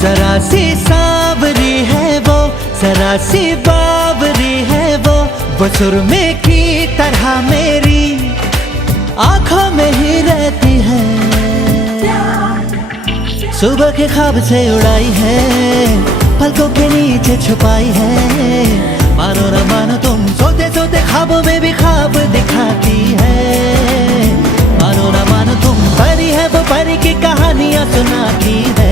जरा सी सांवरी है वो, जरा सी बावरी है वो सुरमे की तरह मेरी आंखों में ही रहती है। सुबह के ख्वाब से उड़ाई है, पलकों के नीचे छुपाई है। मानो न मानो तुम सोते सोते ख्वाबों में भी ख्वाब दिखाती है। मानो न मानो तुम परी है वो परी की कहानियां सुनाती है।